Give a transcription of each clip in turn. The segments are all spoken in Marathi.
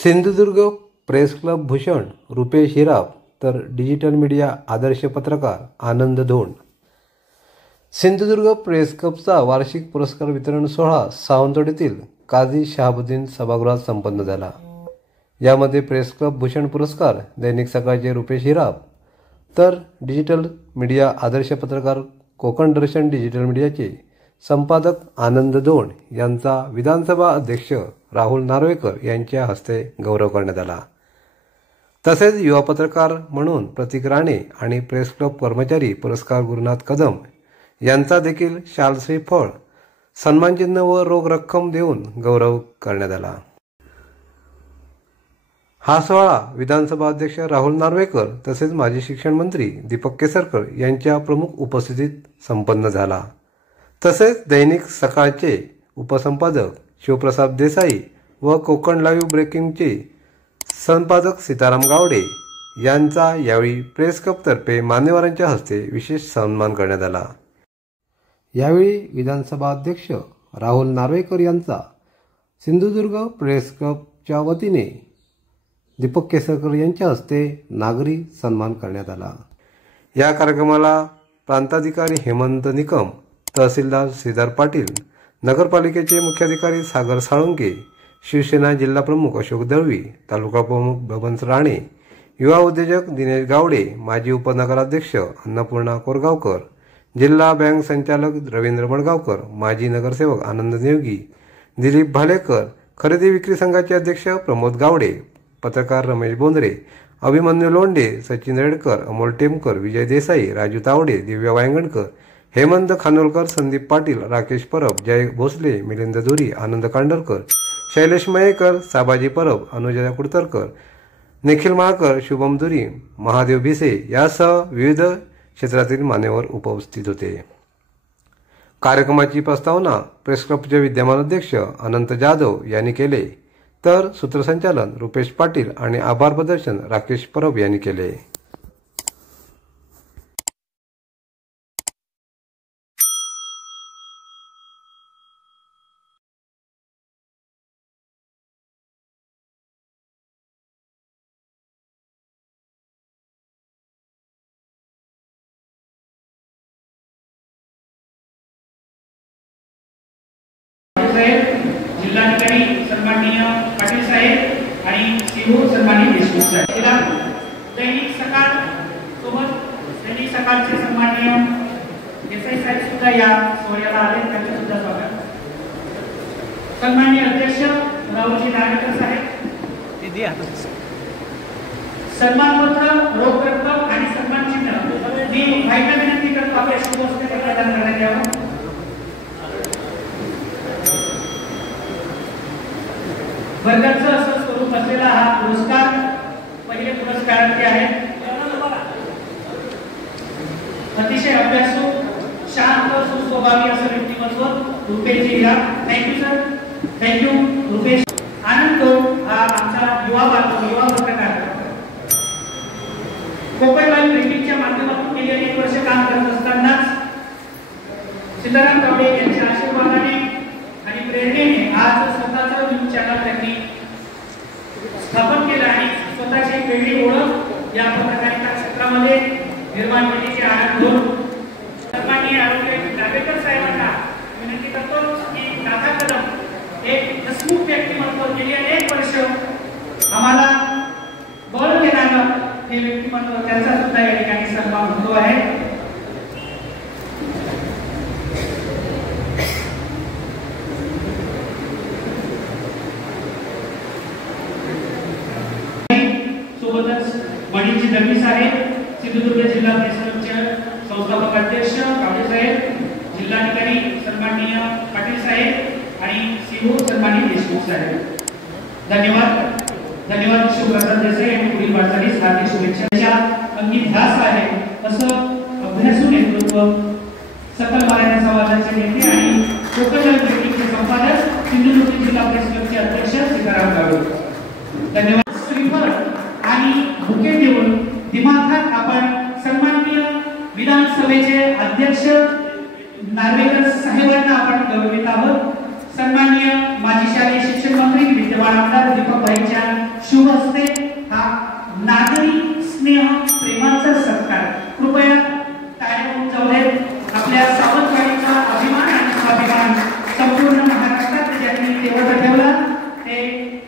सिंधुदुर्ग प्रेस क्लब भूषण रुपेश हिराब तर डिजिटल मीडिया आदर्श पत्रकार आनंद धोंड। सिंधुदुर्ग प्रेस क्लबचा वार्षिक पुरस्कार वितरण सोहळा सावंतवाडीतील काझी शहाबुद्दीन सभागृहात संपन्न झाला। यामध्ये प्रेस क्लब भूषण पुरस्कार दैनिक सकाळचे रुपेश हिराब तर डिजिटल मीडिया आदर्श पत्रकार कोकण दर्शन डिजिटल मीडियाचे संपादक आनंद धोंड यांचा विधानसभा अध्यक्ष राहुल नार्वेकर यांच्या हस्ते गौरव करण्यात आला। तसेच युवा पत्रकार म्हणून प्रतीक राणे आणि प्रेस क्लब कर्मचारी पुरस्कार गुरुनाथ कदम यांचा देखील शाल श्रीफळ सन्मानचिन्ह व रोख रक्कम देऊन गौरव करण्यात आला। हा सोहळा विधानसभा अध्यक्ष राहुल नार्वेकर तसेच माजी शिक्षण मंत्री दीपक केसरकर यांच्या प्रमुख उपस्थितीत संपन्न झाला। तसेच दैनिक सकाळचे उपसंपादक शिवप्रसाद देसाई व कोकण लाईव्ह ब्रेकिंगचे संपादक सीताराम गावडे यांचा यावेळी प्रेस क्लबतर्फे मान्यवरांच्या हस्ते विशेष सन्मान करण्यात आला। यावेळी विधानसभा अध्यक्ष राहुल नार्वेकर यांचा सिंधुदुर्ग प्रेस क्लबच्या वतीने दीपक केसरकर यांच्या हस्ते नागरी सन्मान करण्यात आला। या कार्यक्रमाला प्रांताधिकारी हेमंत निकम, तहसीलदार श्रीधर पाटील, नगरपालिकेचे मुख्याधिकारी सागर साळुंके, शिवसेना जिल्हा प्रमुख अशोक दळवी, तालुका प्रमुख बबन्स राणे, युवा उद्योजक दिनेश गावडे, माजी उपनगराध्यक्ष अन्नपूर्णा कोरगावकर, जिल्हा बँक संचालक रवींद्र मडगावकर, माजी नगरसेवक आनंद नेवगी, दिलीप भालेकर, खरेदी विक्री संघाचे अध्यक्ष प्रमोद गावडे, पत्रकार रमेश बोंद्रे, अभिमन्यू लोंढे, सचिन रेडकर, अमोल टेमकर, विजय देसाई, राजू तावडे, दिव्या वायंगणकर, हेमंत खानोलकर, संदीप पाटील, राकेश परब, जय भोसले, मिलिंद धुरी, आनंद कांडरकर, शैलेश मयेकर, साबाजी परब, अनुजा कुडतरकर, निखिल माळकर, शुभम धुरी, महादेव भिसे यासह विविध क्षेत्रातील मान्यवर उपस्थित होते। कार्यक्रमाची प्रस्तावना प्रेस क्लबचे विद्यमान अध्यक्ष अनंत जाधव यांनी केले तर सूत्रसंचालन रुपेश पाटील आणि आभार प्रदर्शन राकेश परब यांनी केले। जिल्हाधिकारी सन्माननीय पाटील साहेब आणि सीओ सन्माननीय देशमुख साहेब, दैनिक सकाळ सोबत दैनिक सकाळचे सन्माननीय देसाई साहेब सुद्धा या सोहळ्याला आले, त्यांचे सुद्धा स्वागत। सन्माननीय अध्यक्ष राहुलजी नार्वेकर साहेब, सन्मानपत्र, रोख रक्कम आणि सन्मान चिन्ह मी व्हायला विनंती करतो आपल्या शुभ हस्ते प्रदान करण्यात यावं। वर्गाचं असं स्वरूप असलेला हा पुरस्कार पहिले पुरस्कारार्थी आहेत अतिशय अभ्यासू, शांत, सुस्वभावी असं व्यक्तिमत्व Rupesh Hirab. Thank you sir, thank you Rupesh. Anand हा आमचा युवा पत्रकार कोकण लाईव्ह ब्रेकिंगच्या माध्यमातून गेली 1 वर्ष काम करत असतानाच सीताराम गावडे यांच्या आशीर्वादाने आणि प्रेरणेने आज स्वतःचं न्यूज चॅनल त्यांनी स्थापन केलं आणि स्वतःची वेगळी ओळख या पत्रकारिता क्षेत्रामध्ये निर्माण केल्याचे आनंद होऊन सन्माननीय आरोग्य नार्वेकर साहेबांना विनंती करतो की दादा कदम एक हसमुख व्यक्तिमत्व गेली 1 वर्ष आम्हाला बळ देणारं हे व्यक्तिमत्व, त्यांचा सुद्धा या ठिकाणी सन्मान होतो आहे। वडीलजी जगदीश साहेब, सिंधुदुर्ग जिल्हा प्रेस क्लबचे संस्थापक अध्यक्ष गावडे साहेब, जिल्हाधिकारी सन्माननीय पाटील साहेब आणि सीओ सन्माननीय देशमुख साहेब, धन्यवाद। धन्यवाद शिवप्रसाद देसाई आणि पुढील वाटचालीस हार्दिक शुभेच्छा। अंगी ध्यास आहे असं अभ्यासू नेतृत्व सकल मराठी समाजाचे नेते आणि कोकण लाईव्ह ब्रेकिंगचे संपादक सिंधुदुर्ग जिल्हा प्रेस क्लबचे अध्यक्ष सीताराम गावडे, धन्यवाद। आणि बुके देऊन दिमाखात आपण सन्माननीय विधानसभेचे अध्यक्ष नार्वेकर साहेबांना आपण गौरवित आहोत। सन्माननीय माजी शालेय शिक्षण मंत्री विद्यमान आमदार दीपक भाईच्या शुभ हस्ते हा नागरी स्नेह प्रेमाचा सत्कार कृपया टाळ्या होऊन जाऊ दे। आपल्या सावंतवाडीचा अभिमान आणि स्वाभिमान संपूर्ण महाराष्ट्रात ज्यांनी तेवढा ठेवला ते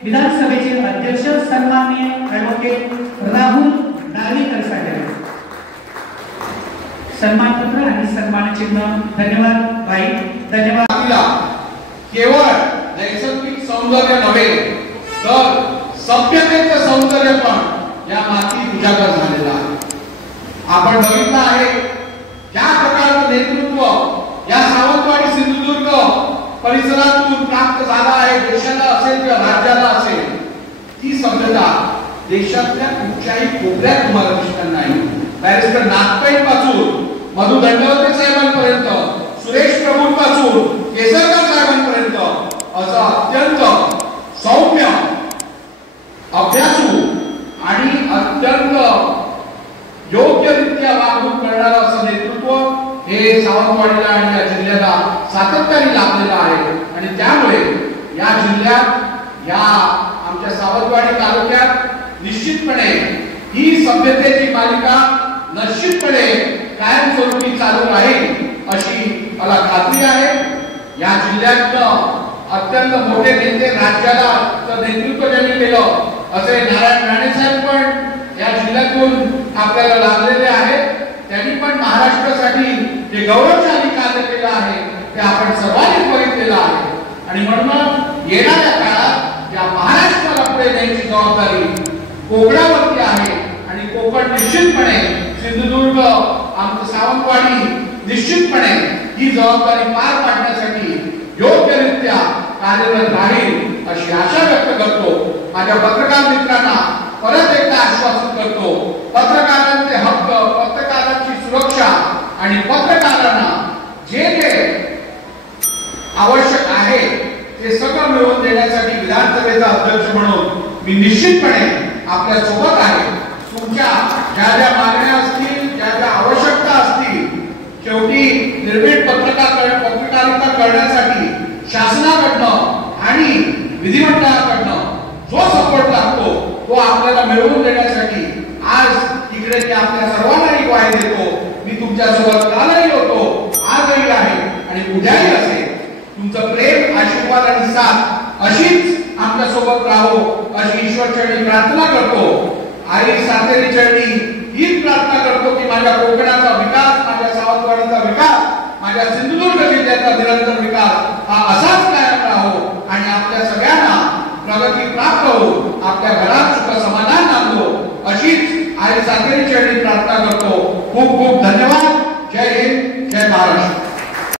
विधानसभेचे अध्यक्ष सन्माननीय ॲडव्होकेट राहुल नार्वेकर साहेब। सन्मानपत्र आणि सन्मानचिन्ह। धन्यवाद भाई, धन्यवाद। केवळ नैसर्गिक सौंदर्य नव्हे तर सभ्यतेचं सौंदर्य पण या मातीत उजागर झालेलं आहे। आपण बघितलं आहे ज्या प्रकारचं नेतृत्व या सावंतवाडी सिंधुदुर्ग परिसरातून प्राप्त झाला आहे, देशाला असेल किंवा राज्याला असेल, ती सभ्यता देशातल्या कुठच्याही कोपऱ्यात तुम्हाला दिसणार नाही। बॅरिस्टर नागपै पासून मधु दंडवते साहेबांपर्यंत, सुरेश प्रभूंपासून केसरकर साहेबांपर्यंत असं अत्यंत सौम्य, अभ्यासू आणि अत्यंत योग्यरित्या वागणूक करणारं असं नेतृत्व हे सावंतवाडीला आणि या जिल्ह्याला सातत्याने लाभलेलं आहे। आणि त्यामुळे या जिल्ह्यात, या आमच्या सावंतवाडी तालुक्यात निश्चितपणे ही सभ्यतेची मालिका निश्चितपणे कायमस्वरूपी चालू राहील अशी मला खात्री आहे। या जिल्ह्यात अत्यंत मोठे नेते, राज्याला नेतृत्व ज्यांनी केलं असे नारायण राणे साहेब पण या जिल्ह्यातून आपल्याला लाभलेले आहेत। त्यांनी पण महाराष्ट्रासाठी जे गौरवशाली कार्य केलं आहे ते आपण सर्वांनी बघितलेलं आहे। आणि म्हणून येणाऱ्या काळात या महाराष्ट्राला पुढे न्यायची जबाबदारी कोकणावरती आहे आणि कोकण निश्चितपणे, सिंधुदुर्ग, आमचं सावंतवाडी निश्चितपणे ही जबाबदारी पार पाडण्यासाठी योग्यरित्या कार्यरत राहील अशी आशा व्यक्त करतो। माझ्या पत्रकार मित्रांना परत एकदा आश्वासन करतो, पत्रकारांचे हक्क, पत्रकारांची सुरक्षा आणि पत्रकारांना जे जे आवश्यक आहे ते सगळं मिळवून देण्यासाठी विधानसभेचा अध्यक्ष म्हणून मी निश्चितपणे आपल्या सोबत आहे। तुमच्या ज्या ज्या मागण्या असतील, ज्या ज्या आवश्यकता असतील, शेवटी निर्भीड पत्रकारिता करण्यासाठी शासनाकडनं आणि विधिमंडळाकडनं जो सपोर्ट लागतो तो आपल्याला मिळवून देण्यासाठी आज इकडे मी आपल्या सर्वांनाही ग्वाही देतो। मी तुमच्या सोबत कालही होतो, आजही आहे आणि उद्याही असेल। तुमचं प्रेम, आशीर्वाद आणि साथ अशीच आमच्या सोबत राहो अशी ईश्वरचरणी प्रार्थना करतो। आई सातेरी चरणी हीच प्रार्थना करतो की माझ्या कोकणाचा विकास, माझ्या सावंतवाडीचा विकास, माझ्या सिंधुदुर्ग जिल्ह्याचा निरंतर विकास हा असाच कायम राहो आणि आपल्या सगळ्यांना प्रगती प्राप्त हो, आपल्या घरात सुख समाधान नांदो अशीच आई सातेरी चरणी प्रार्थना करतो। खूप खूप धन्यवाद। जय हिंद, जय महाराष्ट्र।